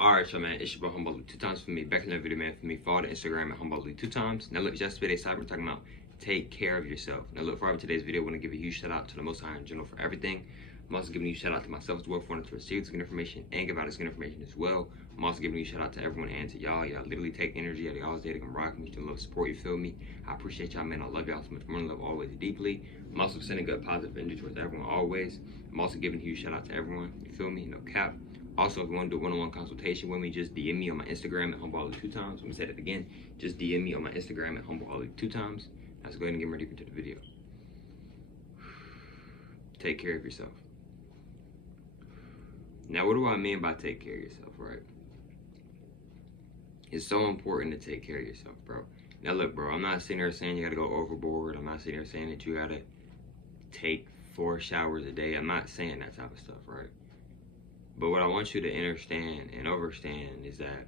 Alright, so man, it's your boy Humble 2 times for me. Back in that video, man, for me, follow the Instagram at Humble 2 times. Now look, yesterday, we're talking about take care of yourself. Now look, for today's video, I want to give a huge shout out to the Most High in general for everything. I'm also giving you a shout out to myself as well for wanting to receive this good information and give out this good information as well. I'm also giving you a shout out to everyone and to y'all. Y'all literally take energy out of y'all's day to come rock me, to love support, you feel me? I appreciate y'all, man. I love y'all so much more and love always deeply. I'm also sending good positive energy towards everyone always. I'm also giving a huge shout out to everyone, you feel me? No cap. Also, if you want to do a one-on-one consultation with me, just DM me on my Instagram at HumbleOllie2times. I'm going to say that again. Just DM me on my Instagram at HumbleOllie2times. Let's go ahead and get ready for the video. Take care of yourself. Now, what do I mean by take care of yourself, right? It's so important to take care of yourself, bro. Now, look, bro, I'm not sitting there saying you got to go overboard. I'm not sitting there saying that you got to take 4 showers a day. I'm not saying that type of stuff, right? But what I want you to understand and understand is that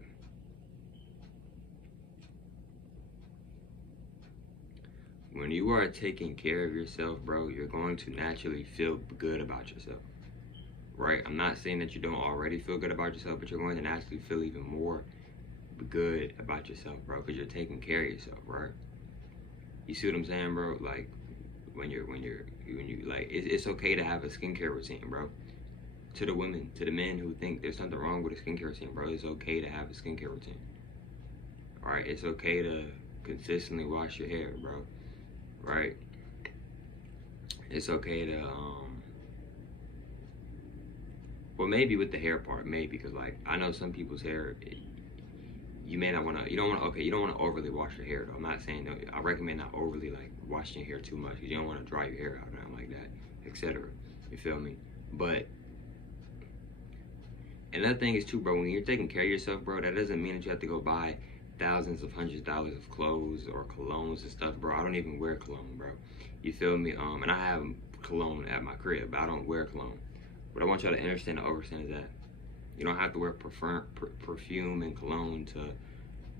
when you are taking care of yourself, bro, you're going to naturally feel good about yourself, right? I'm not saying that you don't already feel good about yourself, but you're going to naturally feel even more good about yourself, bro, because you're taking care of yourself, right? You see what I'm saying, bro? Like when you like, it's okay to have a skincare routine, bro. To the women, to the men who think there's something wrong with a skincare routine, bro, it's okay to have a skincare routine. Alright, it's okay to consistently wash your hair, bro. Right? It's okay to, well, maybe with the hair part, maybe, because, like, I know some people's hair, you may not want to, you don't want to overly wash your hair, though. I'm not saying, no, I recommend not overly, like, washing your hair too much, because you don't want to dry your hair out or nothing like that, etc. You feel me? But another thing is too, bro, when you're taking care of yourself, bro, that doesn't mean that you have to go buy thousands of hundreds of dollars of clothes or colognes and stuff, bro. I don't even wear cologne, bro. You feel me? And I have cologne at my crib, but I don't wear cologne. What I want y'all to understand and understand is that you don't have to wear perfume and cologne to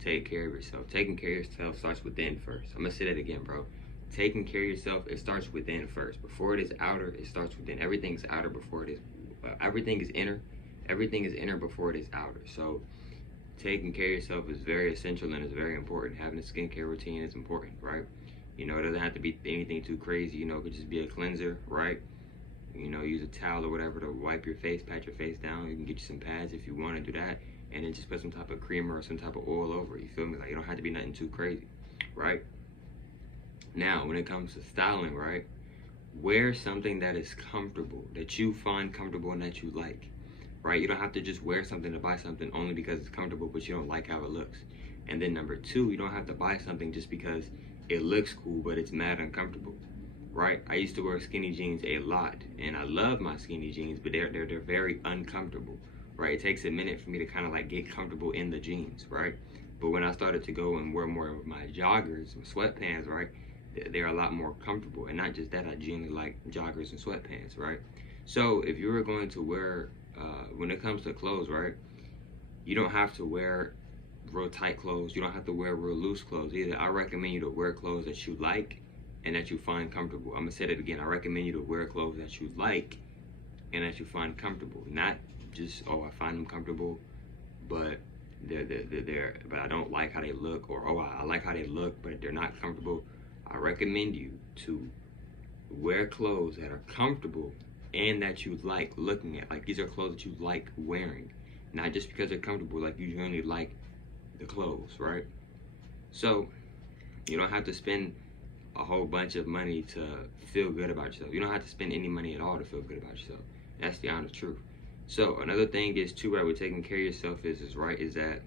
take care of yourself. Taking care of yourself starts within first. I'm gonna say that again, bro. Taking care of yourself, it starts within first. Before it is outer, it starts within. Everything's outer before it is, everything is inner. Everything is inner before it is outer. So taking care of yourself is very essential and it's very important. Having a skincare routine is important, right? You know, it doesn't have to be anything too crazy. You know, it could just be a cleanser, right? You know, use a towel or whatever to wipe your face, pat your face down. You can get you some pads if you want to do that. And then just put some type of creamer or some type of oil over it. You feel me? Like, you don't have to be nothing too crazy, right? Now, when it comes to styling, right? Wear something that is comfortable, that you find comfortable and that you like. Right? You don't have to just wear something to buy something only because it's comfortable, but you don't like how it looks. And then number 2, you don't have to buy something just because it looks cool, but it's mad uncomfortable. Right? I used to wear skinny jeans a lot, and I love my skinny jeans, but they're very uncomfortable. Right? It takes a minute for me to kind of like get comfortable in the jeans, right? But when I started to go and wear more of my joggers or sweatpants, right, they're a lot more comfortable. And not just that, I genuinely like joggers and sweatpants, right? So if you were going to wear when it comes to clothes, right, you don't have to wear real tight clothes. You don't have to wear real loose clothes either. I recommend you to wear clothes that you like and that you find comfortable. I'm gonna say that again. I recommend you to wear clothes that you like and that you find comfortable. Not just, oh, I find them comfortable, but but I don't like how they look, or oh, I like how they look, but they're not comfortable. I recommend you to wear clothes that are comfortable and that you like looking at. Like, these are clothes that you like wearing, not just because they're comfortable. Like, you generally like the clothes, right? So you don't have to spend a whole bunch of money to feel good about yourself. You don't have to spend any money at all to feel good about yourself. That's the honest truth. So another thing is too, right, with taking care of yourself is that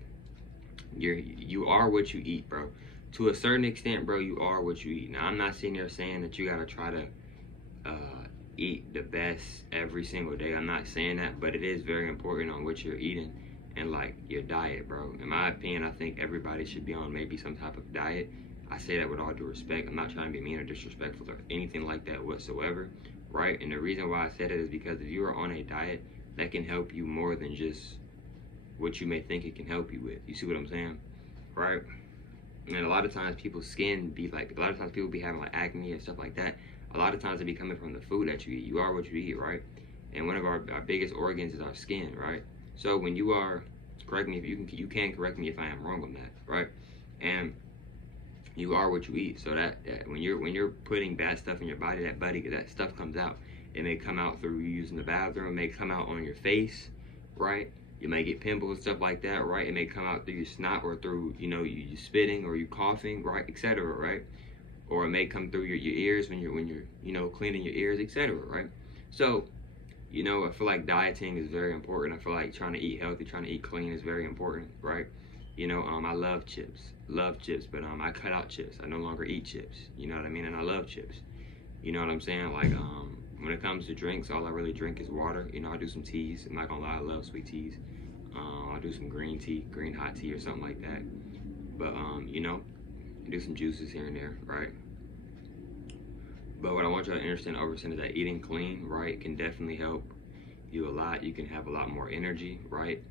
you are what you eat, bro. To a certain extent, bro, you are what you eat. Now, I'm not sitting there saying that you gotta try to eat the best every single day. I'm not saying that, but it is very important on what you're eating and like your diet, bro. In my opinion, I think everybody should be on maybe some type of diet. I say that with all due respect. I'm not trying to be mean or disrespectful or anything like that whatsoever, right? And the reason why I said it is because if you are on a diet, that can help you more than just what you may think it can help you with. You see what I'm saying, right? And a lot of times people's skin be like, a lot of times people be having like acne and stuff like that. A lot of times it be coming from the food that you eat. You are what you eat, right? And one of our biggest organs is our skin, right? So when you are Correct me if you can correct me if I am wrong on that, right? And you are what you eat. So that when you're putting bad stuff in your body, that stuff comes out. It may come out through you using the bathroom. It may come out on your face, right? You may get pimples, stuff like that, right? It may come out through your snot or through you spitting or you coughing, right, etc., right? Or it may come through your ears when you're cleaning your ears, etc., right? So I feel like dieting is very important. I feel like trying to eat healthy, trying to eat clean is very important, right? I love chips, but I cut out chips. I no longer eat chips. You know what I mean? And I love chips. You know what I'm saying? Like, when it comes to drinks, all I really drink is water. I do some teas. I'm not gonna lie, I love sweet teas. I'll do some green tea, green hot tea or something like that. But do some juices here and there, right? But what I want y'all to understand over is that eating clean, right, can definitely help you a lot. You can have a lot more energy, right?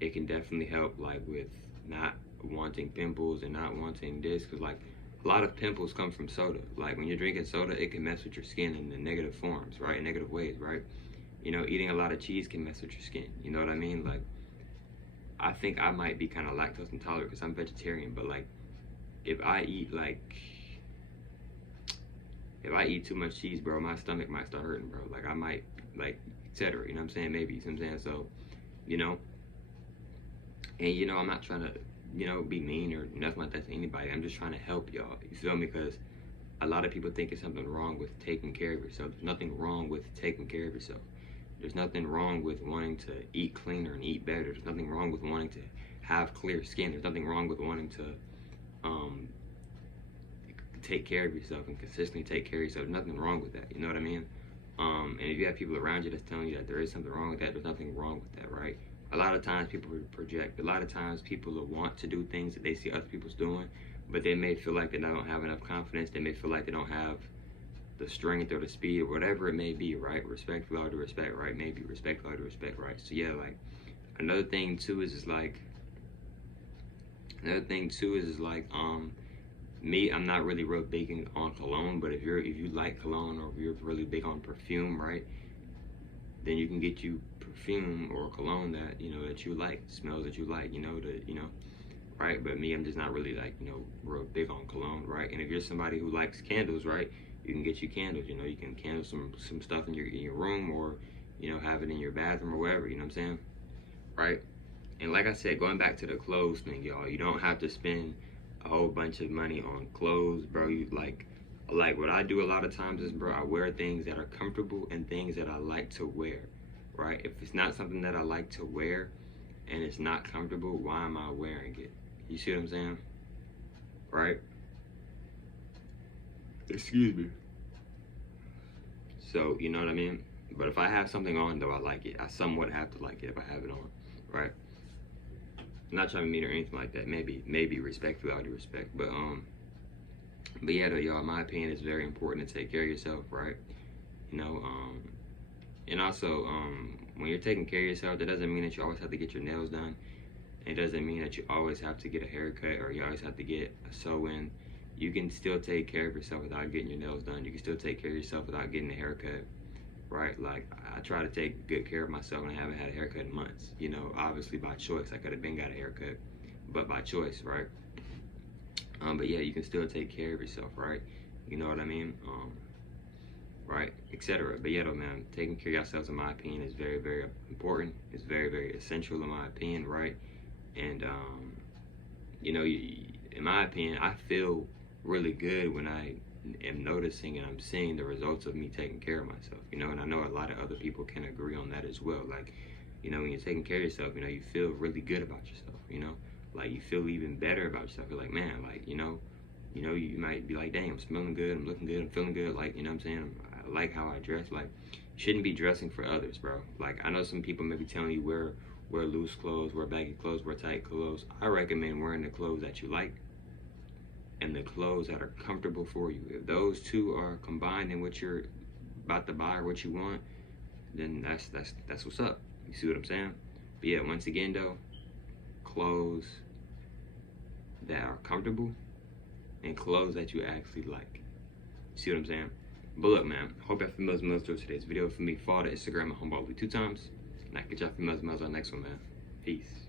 It can definitely help, like, with not wanting pimples and not wanting this, because, like, a lot of pimples come from soda. Like, when you're drinking soda, it can mess with your skin in the negative forms, right? In negative ways, right? Eating a lot of cheese can mess with your skin. You know what I mean? Like, I think I might be kind of lactose intolerant because I'm vegetarian, but, like, if I eat too much cheese, bro, my stomach might start hurting, bro. Like, I might, like, etc. You know what I'm saying? Maybe, you know what I'm saying? So, and, I'm not trying to, be mean or nothing like that to anybody. I'm just trying to help y'all. You feel me? Because a lot of people think there's something wrong with taking care of yourself. There's nothing wrong with taking care of yourself. There's nothing wrong with wanting to eat cleaner and eat better. There's nothing wrong with wanting to have clear skin. There's nothing wrong with wanting to take care of yourself and consistently take care of yourself. There's nothing wrong with that. You know what I mean? And if you have people around you that's telling you that there is something wrong with that, there's nothing wrong with that, right? A lot of times people project. A lot of times people will want to do things that they see other people's doing, but they may feel like they don't have enough confidence. They may feel like they don't have the strength or the speed or whatever it may be, right? Respect for all due respect, right? Maybe respect for all due respect, right? So yeah, like, another thing too is like me, I'm not really real big on cologne, but if you like cologne or if you're really big on perfume, right, then you can get you perfume or cologne that that you like, smells that you like, right? But me, I'm just not really like real big on cologne, right? And if you're somebody who likes candles, right, you can get you candles. You can candle some stuff in your room, or have it in your bathroom or wherever. You know what I'm saying, right? And like I said, going back to the clothes thing, y'all, you don't have to spend a whole bunch of money on clothes, bro. You like what I do a lot of times is, bro, I wear things that are comfortable and things that I like to wear, right? If it's not something that I like to wear and it's not comfortable, why am I wearing it? You see what I'm saying? Right? Excuse me. So, you know what I mean? But if I have something on, though, I like it. I somewhat have to like it if I have it on, right? I'm not trying to mean or anything like that. Maybe respect without due respect. But yeah, though, y'all, in my opinion, it's very important to take care of yourself, right? And also, when you're taking care of yourself, that doesn't mean that you always have to get your nails done. It doesn't mean that you always have to get a haircut or you always have to get a sew-in. You can still take care of yourself without getting your nails done. You can still take care of yourself without getting a haircut, right? Like, I try to take good care of myself and I haven't had a haircut in months. Obviously by choice. I could have been got a haircut, but by choice, right? But yeah, you can still take care of yourself, right? You know what I mean? Right, etc. But yeah, though, man, taking care of yourselves, in my opinion, is very, very important. It's very, very essential, in my opinion, right? And in my opinion, I feel really good when I am noticing and I'm seeing the results of me taking care of myself, and I know a lot of other people can agree on that as well. Like, when you're taking care of yourself, you feel really good about yourself, like, you feel even better about yourself. You're like, man, like, you might be like, dang, I'm smelling good, I'm looking good, I'm feeling good, like, you know what I'm saying? I like how I dress. Like, you shouldn't be dressing for others, bro. Like, I know some people may be telling you wear loose clothes, wear baggy clothes, wear tight clothes. I recommend wearing the clothes that you like and the clothes that are comfortable for you. If those two are combined in what you're about to buy or what you want, then that's what's up. You see what I'm saying? But yeah, once again, though, clothes that are comfortable and clothes that you actually like. You see what I'm saying? But look, man, hope y'all females enjoyed today's video. For me, follow the Instagram at Homeball 2 times. And I catch y'all females on the next one, man. Peace.